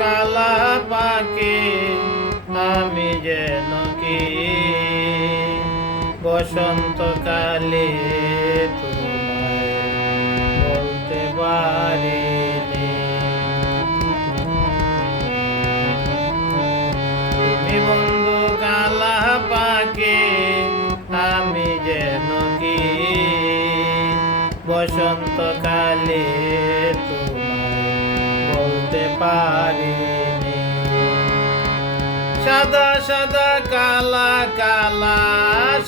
কালা পাখি আমি যেন কি বসন্তকালে তোমায় বলতে পারিনি। তুমি বন্ধু কালা পাখি আমি যেন কি বসন্তকালে তোমায় বলতে পারিনি। সাদা সাদা কালা কালা,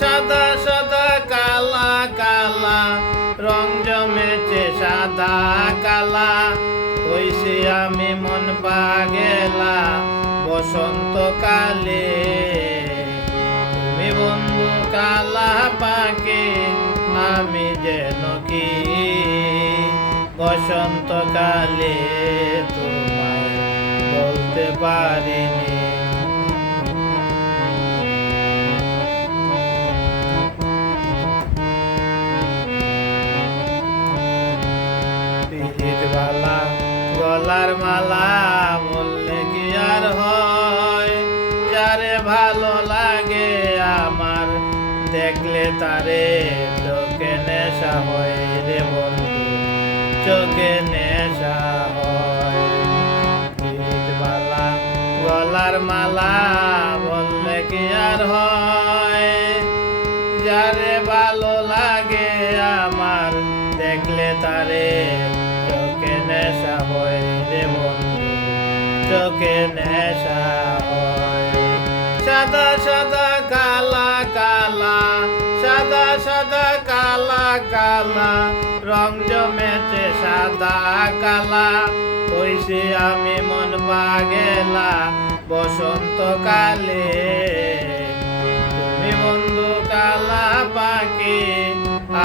সাদা সাদা কালা কালা, রং জমেছে সাদা কালা, হইছি আমি মন পাগেলা বসন্তকালে। তুমি বন্ধু কালা পাখি আমি যেন কি বসন্তকালে তোমায় বলতে পারিনি। পিরিতবালা গলার মালা বললে কি আর হয়, যারে ভালো লাগে আমার দেখলে তারে চোখে নেশা হয় রে বন্ধু, চোখে নেশা হয়। পিরিতবালা গলার মালা বললে কি আর হয়, যারে ভালো লাগে আমার দেখলে তারে চোখে নেশা হয় রে বন্ধু, চোখে নেশা হয়। সাদা সাদা কালা কালা, সাদা সাদা কালা কালা, রং জমেছে সাদা কালা, হইছি আমি মন পাগেলা বসন্তকালে। তুমি বন্ধু কালা পাখি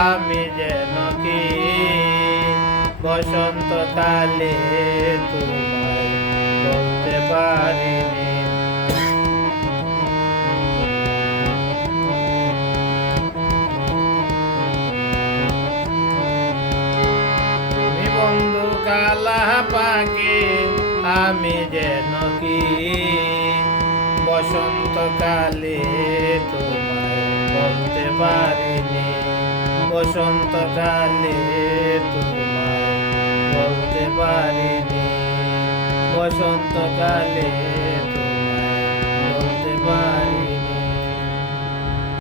আমি যেন কি বসন্তকালে তোমায় বলতে পারিনি। তুমি বন্ধু কালা পাখি আমি যেন কি বসন্তকালে তোমায় বলতে পারিনি। বসন্তকালে তোমায় বলতে পারিনি। বসন্তকালে তোমায় বলতে পারিনি।